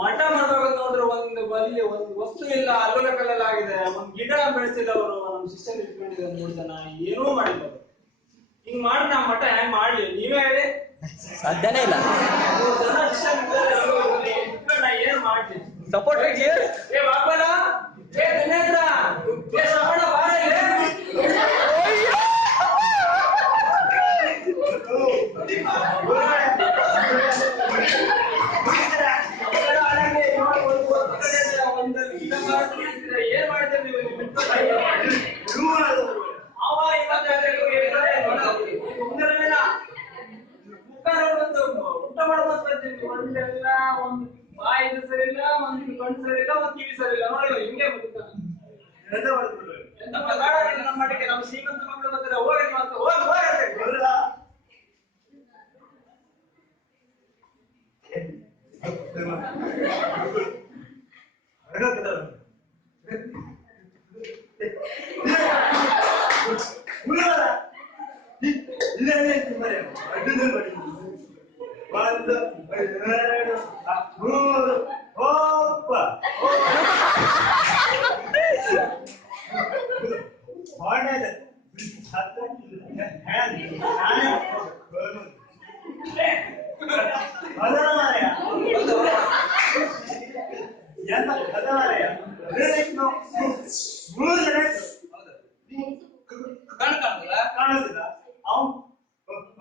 ಮಠ ಮಾಡ್ಬೇಕಂತ ನೋಡ್ರೆ ಒಂದು ಬಲ್ಲಿ ಒಂದು ವಸ್ತು ಇಲ್ಲ, ಅಲ್ಲೋಲ ಕಲ್ಲಲ್ಲ ಆಗಿದೆ. ಒಂದ್ ಗಿಡ ಬೆಳೆಸಿಲ್ಲ ಅವರು, ನಮ್ ಶಿಷ್ಯರು ಇಟ್ಕೊಂಡಿದ್ದಾರೆ 3 ಜನ, ಏನೂ ಮಾಡಿಲ್ಲ ಅವರು. ಹಿಂಗ್ ಮಾಡಿ ನಾ ಮಠ ಹೆಂಗ್ ಮಾಡ್ಲಿ ನೀವೇ ಹೇಳಿ? ಸಾಧ್ಯನೇ ಇಲ್ಲ. 3 ಜನ ಶಿಷ್ಯರು ನಾ ಏನ್ ಮಾಡ್ಲಿ? ಸಪೋರ್ಟ್ ಏ ಬಾಬಲ, ಏ ದಿನೇಂದ್ರ, ಏ ಶ್ರವಣ ಬಾರ ಇಲ್ಲಿ. ಏನ್ ಮಾಡ್ತೀರಿ ನೀವು? ಅವ ಊಟ ಮಾಡ್ಬೇಕು. ಒಂದೆಲ್ಲ ಒಂದು ಬಾಯಿದು ಸರಿ ಇಲ್ಲ, ಒಂದ್ ಕಣ್ಣು ಸರಿ ಇಲ್ಲ, ಒಂದ್ ಕಿವಿ ಸರಿ ಇಲ್ಲ. ನೋಡಿ ಹಿಂಗೆ ಬದುಕ್ತಾನೆ. ಎಂತ ಮಾತಾಡೋದಿಲ್ಲ ನಮ್ಮ ಮಟ್ಟಿಗೆ. ನಮ್ಮ ಶ್ರೀಮಂತ ಮಕ್ಕಳು ಬರ್ತಾರೆ, ಹೋಗಿ ಮಾತು ಹೋಗಿ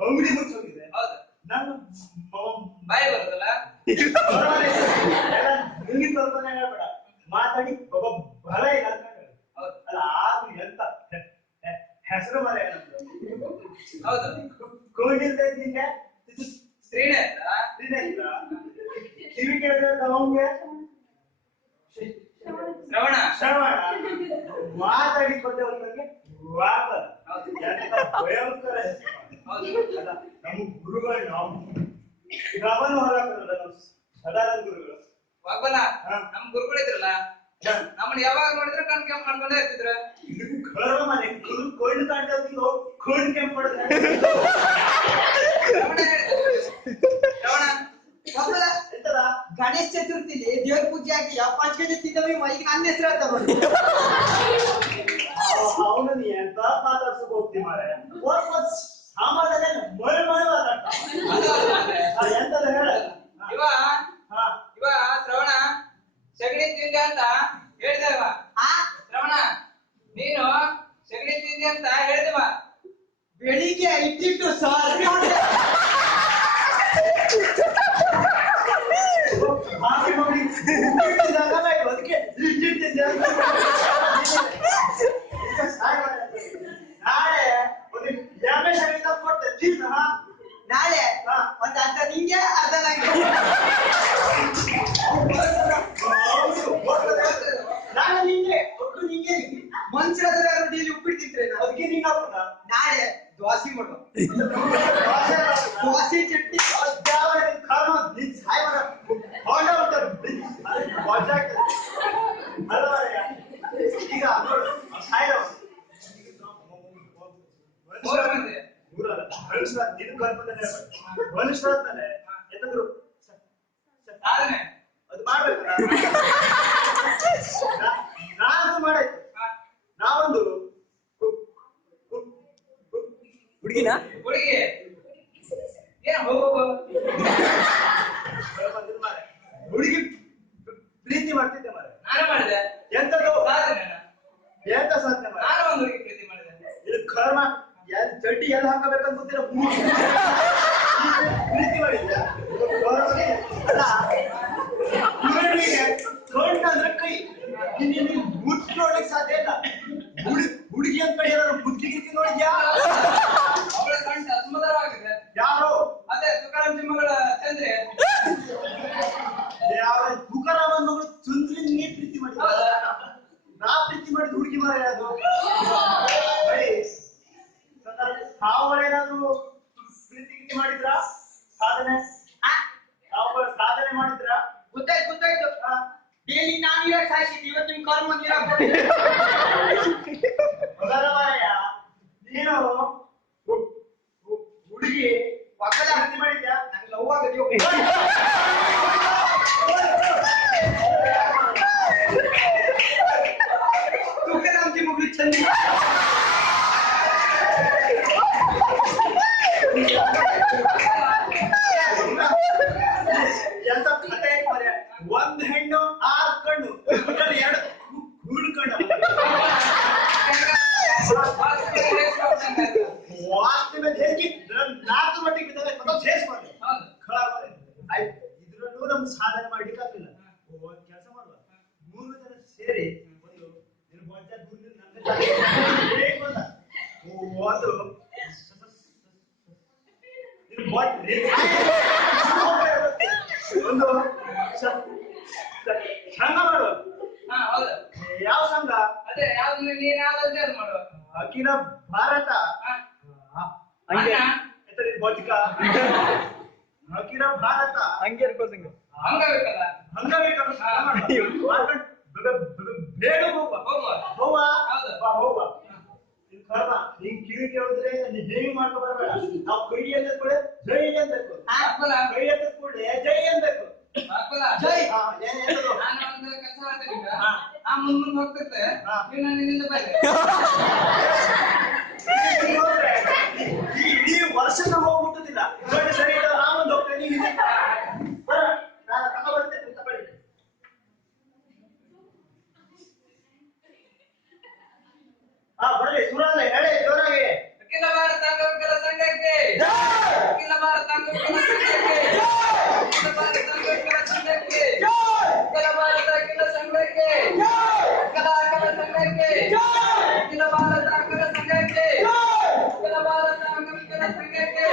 ಅಂಗಡಿ ಮುಚ್ಚೋಗಿದೆ. ನಾನು ಬಾಯಿ ಬರುತ್ತಲ್ಲ ಹೇಳ್ಬೇಡ, ಮಾತಾಡಿ ಬಲ ಇಲ್ಲ ಅಂತ ಅಲ್ಲ. ಆದ್ರೂ ಎಂತ ಹೆಸರು ಮರ ಹೌದು. ಕೋಡಿಲ್ದ ನಿಂಗೆ ಶ್ರೀನೇತ್ರ ಕಿವಿ ಕೇಳಿದ್ರೆ ಅವನಿಗೆ ಶ್ರವಣ ಮಾತಾಡಿ ಕೊಟ್ಟೆ ಒಂದಕ್ಕೆ ವಾಪಸ್ ಭಯಂಕರ. ನಮ್ಮ ಗುರುಗಳು ನಾವು ಹೊರಲ್ಲ, ಸದಾನಂದ ಗುರುಗಳು ವಾಗ್ಬಲ ನಮ್ ಗುರುಗಳು ಇದ್ರಲ್ಲ, ನಮ್ಮನ್ನ ಯಾವಾಗ ನೋಡಿದ್ರೆ ಕಣ್ ಕೆಂಪ್ ಮಾಡ್ಕೊಂಡೇ ಇರ್ತಿದ್ರ. ಮನೆ ಗುರು ಕೊಂಡು ಕಾಣ್ತಿದ್ರು, ಕೊಂಡು ಕೆಂಪ್ ಮಾಡಿದ್ರೆ ಗಣೇಶ ಚತುರ್ಥಿಲಿ ದೇವ್ರ ಪೂಜೆ ಆಗಿ 5 ಕೆಜಿ ತಿಂದವಿ ಮೈಗೆ ನನ್ನ ಹೆಸರು ಹೇಳ್ತಾ ನೋಡಿ. ಅವನನ್ನ ಎಂತ ಮಾತಾಡ್ಸಕ್ ಹೋಗ್ತಿ ಮಾರೆ, ಸಾಮಾನ್ಯ ಮಳೆ ಮಳೆ ಮಾತಾಡ್ತಾ ಎಂತದ ಹೇಳ. ಇವ ಶ್ರವಣ ಸಗಣಿ ತಿಂದೆ ಅಂತ ಹೇಳ್ದೇವ. ಶ್ರವಣ ನೀನು ಸಗಣಿ ತಿಂದೆ ಅಂತ ಹೇಳ್ದೇವ. ಬೆಳಿಗ್ಗೆ ಇಟ್ಟಿಟ್ಟು ಸಾರಿ ಅದಕ್ಕೆ ನಾಳೆ ಒಂದು ಯಾಮೆ ಸಂಗೀತ ಕೊಡ್ತೇನೆ. ನಾಳೆ ಒಂದ್ ಅರ್ಧ ನಿಂಗೆ ಅರ್ಧ ನಂಗೆ. ನಾಳೆ ನಿಂಗೆ ಒಟ್ಟು ನಿಂಗೆ ಮನ್ಸಿರಾದ್ರೆ ಡೈಲಿ ಉಪ್ಪಿಟ್ಟು ತಿಂತ್ರೆ ಅದಕ್ಕೆ ನಿಂಗೆ ಹಾಕೋದ. ನಾಳೆ ದೋಸೆ ಮಾಡು, ದೋಸೆ ಚಟ್ನಿ ಈಗ ಮನುಷ್ಯರಾದ್ಮೇಲೆ ಎಂತಾದ್ರು ಸಾಧನೆ ಅದು ಮಾಡ್ಬೇಕು. ನಾನು ಮಾಡಾಯ್ತು. ನಾವೊಂದು ಹುಡುಗಿನ ಹುಡುಗಿ ಏನ್ ಹೋಗೋ ಹುಡುಗಿ ಪ್ರೀತಿ ಮಾಡ್ತಿದ್ದೆ ಮಾರೆ. ನಾನು ಮಾಡಿದೆ. ಎಂತದ್ದು ಸಾಧನೆ ಎಂತ ಸಾಧನೆ ಮಾರೆ. ನಾನು ಒಂದು ಹುಡುಗಿ ಪ್ರೀತಿ ಮಾಡಿದೆ. ಇದು ಕರ್ಮ ಚಡ್ಡಿ ಎಲ್ಲ ಹಾಕಬೇಕಂತ ಗೊತ್ತಿರ ಪ್ರೀತಿ ಮಾಡಿದ್ದೆ ಅಲ್ಲ. ಗಂಡ ಅಂದ್ರೆ ಕೈ ಮುಟ್ಟಿ ನೋಡ್ಲಿಕ್ಕೆ ಸಾಧ್ಯ ಇಲ್ಲ. ಹುಡುಗಿ ಅಂತ ಏನಾದ್ರು ಬುದ್ಧಿ ಗಿದ್ದಿ ನೋಡಿದ್ಯಾ? ಅವಳ ಕಂಠ ಸುಮಧುರವಾಗಿದೆ. ಯಾರು? ಅದೇ ತುಕಾರಾಮ್ ತಿಮ್ಮಗಳ ಚಂದ್ರೆ. ಯಾವ ತುಕಾರಾಮನ್ ಮಗಳು ಚಂದ್ರಿ ನೀ ಪ್ರೀತಿ ಮಾಡಿದ? ನಾ ಪ್ರೀತಿ ಮಾಡಿದ ಹುಡುಗಿ ಮಾರ ಅದು. ತಾವುಗಳೇನಾದ್ರು ಪ್ರೀತಿ ಗಿತ್ತಿ ಮಾಡಿದ್ರ? ಸಾಧನೆ ತಾವುಗಳು ಸಾಧನೆ ಮಾಡಿದ್ರ? ಗೊತ್ತಾಯ್ತು. ಡೈಲಿ ನಾನು ಇರಕ್ ಸಾಯ್ತಿದ್ದೆ, ಇವತ್ತು ನಿಮ್ ಕಾಲ್ ಮಂದಿರ ಮಾರಾಯ. ನೀನು ಹುಡುಗಿ ಒಕ್ಕಲ ಪ್ರೀತಿ ಮಾಡಿದ್ಯಾ? ನಂಗೆ ಲವ್ ಆಗದ್ಯೋ. ಆಯ್ತು ಇದ್ರಲ್ಲೂ ನಮ್ಗೆ ಸಾಧನೆ ಮಾಡ್ಲಿಕ್ಕೆ ಆಗ್ಲಿಲ್ಲ ಒಂದ್ ಕೆಲಸ ಮಾಡುವ 3 ಜನ ಸೇರಿ ಒಂದು ನಿನ್ ಬೊಜ್ಜ ಗುಂಡಿ ಒಂದು ಒಂದು ಸಂಘ ಮಾಡುವ. ಹೌದು. ಯಾವ ಸಂಘ? ಅದೇ ಯಾವ್ದು ನೀನ್ ಯಾವ್ದು ಮಾಡುವ ಅಖಿಲ ಭಾರತ ಹಂಗೆ ಬದುಕ ಅಖಿಲ ಭಾರತ ಹಂಗೆ ಇರ್ಕೋದಂಗ ಹಂಗ ಬೇಕಲ್ಲ ಬೇಗ ಹೋಗುವ ಹೋಗುವ ಹೌದು. ಹೋಗುವ ಕರ್ಮ ನಿಂಗ್ ಕಿವಿ ಕೇಳಿದ್ರೆ ನೀ ಜೈ ಮಾಡ್ಕೊ ಬರ್ಬೇಡ ನಾವು ಕೈ ಎತ್ತಕೊಳ್ಳೆ ಜೈ ಅನ್ಬೇಕು ಕೈ ಎತ್ತಕೊಳ್ಳೆ ಜೈ ಅನ್ಬೇಕು ಜೈ. ನಾನು ಒಂದು ಕೆಲಸ ಮಾಡ್ತೇನೆ ಈಗ. ಆ ಮುಂದ್ ಹೋಗ್ತಿರ್ತೆ ನೀನು ನಿನ್ನಿಂದ ಬೈದೆ ಈ ವರ್ಷ ನಾವು ಹೋಗ್ಬಿಟ್ಟುದಿಲ್ಲ ನೋಡಿ ಸರಿ ಇಲ್ಲ ನಾವೊಂದು ಹೋಗ್ತೇನೆ ನೀವು ನಾನು ತಗೊಳ್ತೇನೆ ತಗೊಳ್ಳಿ ಬರ್ಲಿ ಸುರಾಲೆ ಹೇಳಿ ಜೋರಾಗಿ ಅಖಿಲ ಭಾರತ ಅಂಗವಿಕಲ ಸಂಘಕ್ಕೆ ಅಖಿಲ ಭಾರತ ಅಂಗವಿಕಲ ಸಂಘಕ್ಕೆ ಅಖಿಲ ಭಾರತ ಅಂಗವಿಕಲ ಸಂಘಕ್ಕೆ ಅಖಿಲ ಭಾರತ ಅಖಿಲ ಸಂಘಕ್ಕೆ ಅಖಿಲ ಸಂಘಕ್ಕೆ ಅಖಿಲ ಭಾರತ ಅಖಿಲ ಸಂಘಕ್ಕೆ ಅಖಿಲ ಭಾರತ ಅಂಗವಿಕಲ ಸಂಘಕ್ಕೆ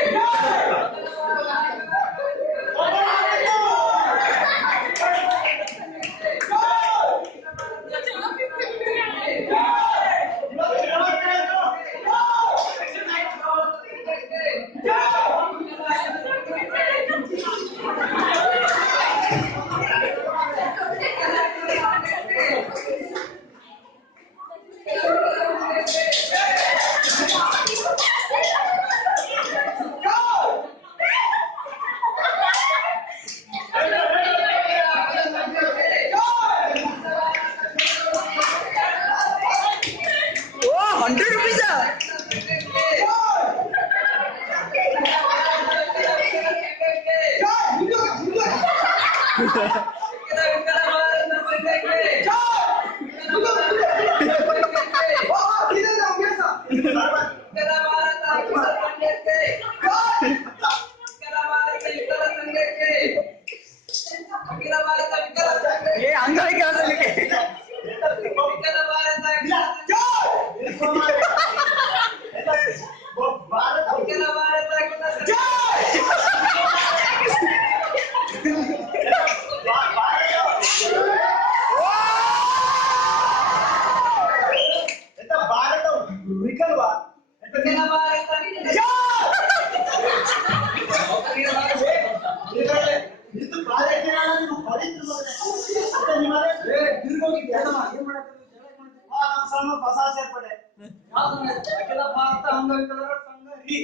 ಅಖಿಲ ಭಾರತ ಅಂಗವಿಕಲರ ಸಂಘ ರೀ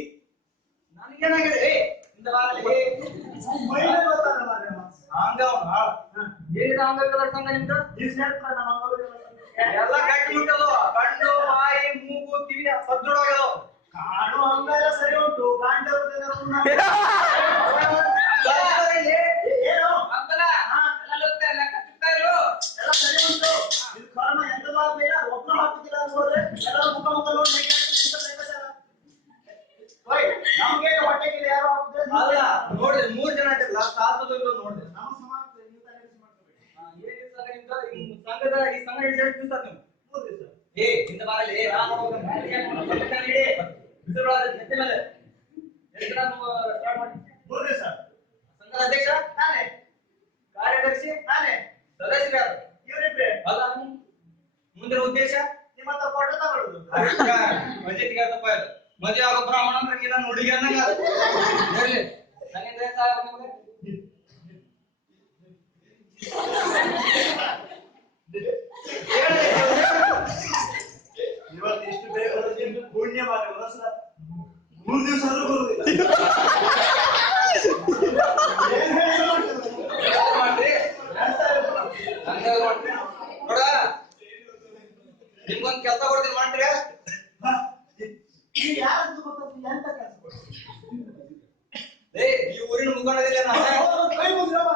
ನನಗೇನಾಗಿದೆ ಇಂದ ವಾರದಲ್ಲಿ ಏನಿದೆ ಅಂಗವಿಕಲರ ಸಂಘ ನಿಮ್ದು ಎಲ್ಲ ಗಟ್ಟಿ ಉಂಟದು ಕಣ್ಣು ಬಾಯಿ ಮೂಗು ಕಿವಿ ಸದ್ದೊಡೋಗ್ಯದು ಕಾಣು ಅಂಗಲ್ಲ ಸರಿ ಉಂಟು ಕಾಣ್ತಾ ಏನು ಅಂಕಲ ಎಲ್ಲ ಸರಿ ಉಂಟು ಇದು ಕಾರಣ ಎಂತ ಬೇಡ ಒಬ್ಬರು ಹಾಕ್ತಿಲ್ಲ ಅನ್ಬೋದ್ರೆ ಎಲ್ಲರೂ ಮುಖ ಮುಖ ನೋಡಿ ನಮ್ಗೆ ಹೊಟ್ಟೆಗೆ ಯಾರು ಹಾಕಿದ್ರೆ ಅಲ್ಲ ನೋಡಿದೆ 3 ಜನ ಇಟ್ಟಿಲ್ಲ ಸಾಧುಗಳು ನೋಡಿದೆ ನಮ್ಮ ಸಮಾಜ ನೀವು ತಲೆಗೆ ಮಾಡ್ಕೋಬೇಕು ಏನ್ ಸಂಘ ನಿಮ್ದು ಸಂಘದ ಈ ಸಂಘ ಎಷ್ಟು ದಿವಸ ನೀವು 3 ದಿವಸ ಏ ಇಂದ ಬಾರಲ್ಲಿ ನಾನು ಬಿಸಿಲುವಾದ ಜೊತೆ ಮೇಲೆ ಎಷ್ಟು ಜನ ಸ್ಟಾರ್ಟ್ ಮಾಡಿ 3 ದಿವಸ ಸಂಘದ ಅಧ್ಯಕ್ಷ ನಾನೇ ಕಾರ್ಯದರ್ಶಿ ನಾನೇ ಸದಸ್ಯರು ಯಾರು ಇವರಿಬ್ರೆ ಅಲ್ಲ ಮುಂದಿನ ಉದ್ದೇಶ ನಿಮ್ಮ ಹತ್ರ ಫೋಟೋ ತಗೊಳ್ಳೋದು ಮಜೆಟಿಗೆ ತಪ್ಪಾಯ್ತು ಮದುವೆ ಆಗೋ ಬ್ರಾಹ್ಮಣ ಅಂದ್ರೆ ನೀನು ಹುಡುಗಿ ಅನ್ನಂಗ ಇರ್ಲಿ ನನ್ನಿಂದ ಏನ್ ಸಹಾಯ ನಿಮ್ಗೆ ಇವತ್ತು ಇಷ್ಟು ಬೇಗ ಬರೋದು ಪುಣ್ಯ ಮಾಡಿ ವರ್ಷ 3 ದಿವಸ ಆದ್ರೂ ಬರುವುದಿಲ್ಲ ನೋಡ ನಿಮ್ಗೊಂದ್ ಕೆಲಸ ಕೊಡ್ತೀನಿ ಮಾಡ್ತೀರಾ ಯಾರಂತ ಗೊತ್ತಾಗ್ತಿಲ್ಲ ಎಂತ ಕೆಲಸ ಕೊಡ್ತೀನಿ ಏ ಈ ಊರಿನ ಮುಖಂಡದಿಲ್ಲ ಕೈ ಮುಗಿದ್ರವ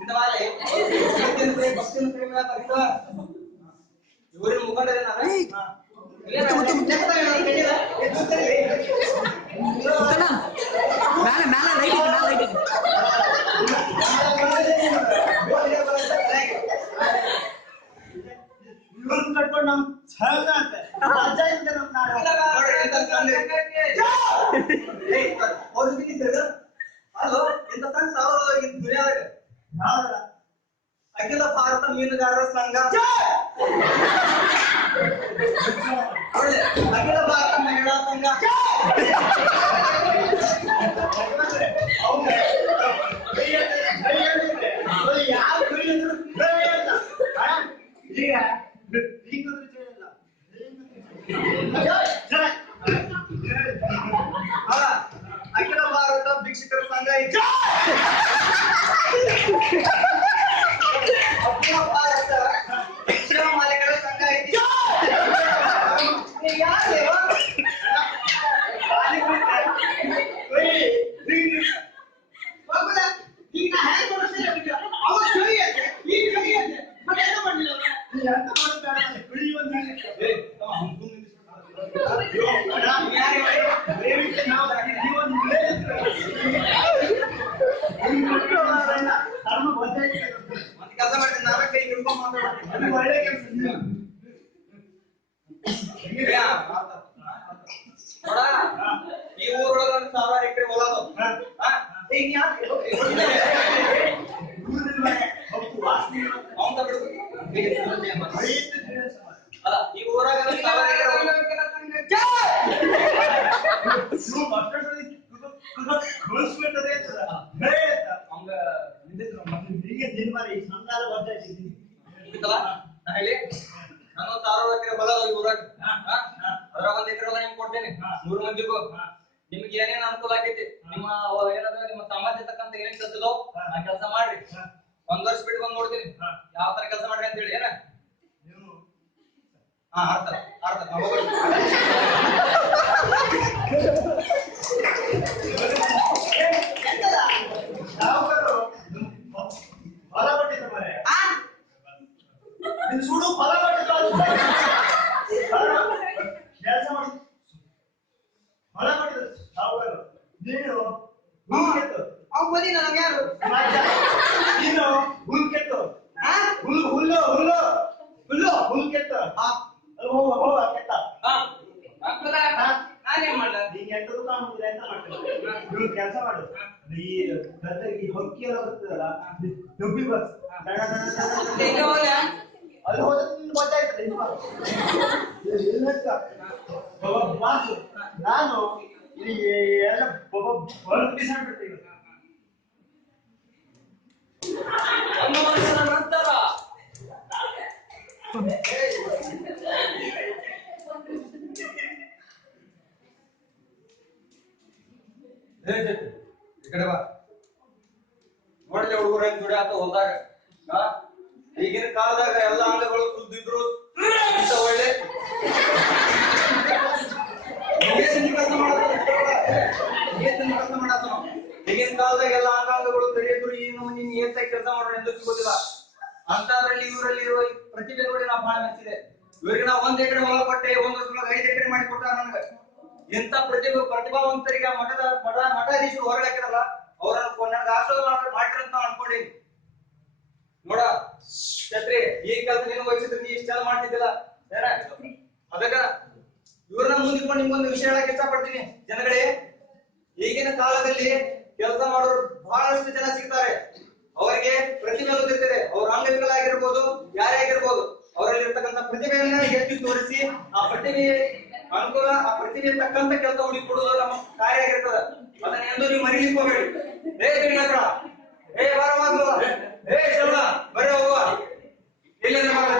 ಇಂದ ಮಾಲೆ ಭಕ್ತಿನ ಪ್ರೇಮ ಊರಿನ ಮುಖಂಡದಿಲ್ಲ ಇವ್ರನ್ನ ಕಟ್ಕೊಂಡು ನಮ್ ಛಲ ಅಂತ ರಾಜ ಇದ್ದ ನಮ್ ನಾಡ ಹಲೋ ಇಂತ ಸಂಘ ಸಾವಿರ ದುನಿಯಾದಾಗ ಯಾವ್ದಲ್ಲ ಅಖಿಲ ಭಾರತ ಮೀನುಗಾರರ ಸಂಘ ಒಳ್ಳೆ ಅಖಿಲ ಭಾರತ ಮಹಿಳಾ ಸಂಘ ಯಾವ ಈಗ ಅಖಿಲ ಭಾರತ ಭಿಕ್ಷುಕರ ಸಂಘ ಐತಿ ಅಖಿಲ ಭಾರತ ಭಿಕ್ಷಾ ಮಾಲೀಕರ ಸಂಘ ಐತಿ ಈಗ ನಾ ಹೆಂಗ್ ಕೊಡಿಸ್ತೇನೆ ಅವ ಸರಿ ಅಂತೆ ಈಗ ಸರಿ ಅಂತೆ ಮತ್ತೆ ಎಂತ ಮಾಡ್ಲಿಲ್ಲ ಎಂತ ಮಾಡ್ತಾರೆ ಕುಳಿ ಒಂದು ಕೆಲಸ ಮಾಡ್ತೀನಿ ನಾವೇ ಕೈ ಹಿಡ್ಕೊಂಡು ಮಾತಾಡೋದು ಒಳ್ಳೆ ಕೆಲಸ ನೋಡ ಈ ಊರೊಳಗ 1000 ಎಕರೆ ಹೊಲ ಅಲ್ಲ ಈ ಊರಾಗ 1000 ಎಕರೆ ನಾ ಹೇಳಿ ನಾನು 1000 ಎಕರೆ ಹೊಲ ಈ ಊರಾಗ ಅದ್ರ 1 ಎಕರೆ ಹೊಲ ನಿಮ್ಗೆ ಕೊಡ್ತೇನೆ 100 ಮಂದಿಗೂ ನಿಮ್ಗೆ ಏನೇನ್ ಅನುಕೂಲ ಆಗೈತಿ ನಿಮ್ಮ ಏನಾದ್ರೆ ನಿಮ್ಮ ಸಮಾಜ ತಕ್ಕಂತ ಏನೇನ್ ಕೆಲಸ ಇದಾವ ಆ ಕೆಲಸ ಮಾಡ್ರಿ 1 ವರ್ಷ ಬಿಟ್ಟು ಬಂದ್ ನೋಡ್ತೀನಿ ಯಾವ ತರ ಕೆಲಸ ಮಾಡ್ರಿ ಅಂತ ಹೇಳಿ ಏನ ಹಾ ಅರ್ಥ ಫಲ ಕೊಟ್ಟಿದ್ದ ಮರೆ ಸುಡು ಫಲ ಕೊಟ್ಟಿದ್ದ ಕೆಲಸ ಮಾಡಿ ಫಲ ಕೊಟ್ಟಿದ್ದ ಸಾವುಕಾರು ನೀನು ಹುಲ್ ಕೆತ್ತು ಅವ್ ಬದಿ ನನಗೆ ಯಾರು ನೀನು ಹುಲ್ ಕೆತ್ತು ಹುಲ್ಲು ಹುಲ್ಲು ಹುಲ್ಲು ಹುಲ್ಲು ಹುಲ್ ಕೆತ್ತು ಹೋಗ ಕೆತ್ತ ನಾನೇನ್ ಮಾಡ ನೀನ್ ಎಂತದು ಕಾಣುದಿಲ್ಲ ಎಂತ ಮಾಡ್ತೀನಿ ನೀವು ಕೆಲಸ ಮಾಡು ಈ ಗದ್ದೆಗೆ ಹೊಕ್ಕಿ ಎಲ್ಲ ಬರ್ತದಲ್ಲ ಡಬ್ಬಿ ಬಸ್ ಅಲ್ಲಿ ಹೋದ್ರೆ ನಿಮ್ಗೆ ಗೊತ್ತಾಯ್ತದೆ ನಾನು ಇಲ್ಲಿ ಎಲ್ಲ ಹೊರಗೆ ಬಿಸಾಡ್ಬಿಡ್ತೀನಿ ನಂತರ ಈ ಕಡೆ ಬಾ ನೋಡ್ಲಿ ಹುಡುಗರು ಹೆಂಗ್ ದುಡಿ ಆತ ಹೊಲ್ದಾಗ ಈಗಿನ ಕಾಲದಾಗ ಎಲ್ಲ ಅಂಗಗಳು ಸುದ್ದಿದ್ರು ಇಂತ ಒಳ್ಳೆ ಈಗಿನ ಕಾಲದಾಗ ಎಲ್ಲ ಅಂಗಾಂಗಗಳು ತೆರೆಯುದ್ರು ಏನು ನಿನ್ ಏನ್ ಕೆಲಸ ಮಾಡೋಣ ಎಂದು ಸಿಗೋದಿಲ್ಲ ಅಂತದ್ರಲ್ಲಿ ಇವರಲ್ಲಿ ಇರುವ ಪ್ರತಿಭೆ ನೋಡಿ ನಾವು ಬಹಳ ಮೆಚ್ಚಿದೆ ಇವರಿಗೆ ನಾವು 1 ಎಕರೆ ಹೊಲ ಕೊಟ್ಟೆ 1 ವರ್ಷದೊಳಗೆ 5 ಎಕರೆ ಮಾಡಿ ಕೊಟ್ಟಾರ ನನಗೆ ಎಂತ ಪ್ರತಿಭಾವಂತರಿಗೆ ಮಠಾಧೀಶರು ಹೊರಗೆ ಹಾಕಿರಲ್ಲ ಅವ್ರನ್ನ ನನಗೆ ಆಶೀರ್ವಾದ ಮಾಡಿರಂತ ಅನ್ಕೊಂಡೀನಿ ನೋಡ ಛತ್ರಿ ಈ ಕೆಲಸ ನೀನು ವಹಿಸಿದ್ರೆ ನೀ ಇಷ್ಟ ಮಾಡ್ತಿದ್ದಿಲ್ಲ ಏನ ಅದಕ್ಕ ಇವ್ರನ್ನ ಮುಂದಿಟ್ಕೊಂಡು ನಿಮ್ಗೊಂದು ವಿಷಯ ಹೇಳಕ್ ಇಷ್ಟಪಡ್ತೀನಿ ಜನಗಳೇ ಈಗಿನ ಕಾಲದಲ್ಲಿ ಕೆಲಸ ಮಾಡೋರು ಬಹಳಷ್ಟು ಜನ ಸಿಗ್ತಾರೆ ಅವರಿಗೆ ಪ್ರತಿಭೆ ಗೊತ್ತಿರ್ತದೆ ಅವ್ರ ಅಂಗವಿಕಲ ಆಗಿರ್ಬೋದು ಯಾರೇ ಆಗಿರ್ಬೋದು ಅವರಲ್ಲಿ ಇರ್ತಕ್ಕಂಥ ಪ್ರತಿಭೆಯನ್ನ ಎತ್ತಿ ತೋರಿಸಿ ಆ ಪ್ರತಿಭೆ ಅನುಕೂಲ ಆ ಪ್ರತಿಭೆ ತಕ್ಕಂತ ಕೆಲಸ ಹುಡುಕಿಕೊಡುವುದು ನಮ್ಮ ಕಾರ್ಯ ಆಗಿರ್ತದೆ ಅದನ್ನ ಎಂದು ನೀವು ಮರಿಲಿಕ್ಕೆ ಹೋಗಬೇಡಿ ಶ್ರೀನಾಥ ಬಾರ ಮಾತು ಶ್ರವಣ ಬರೀ ಹೋಗುವ ಎಲ್ಲಿಂದ ಸಮಯ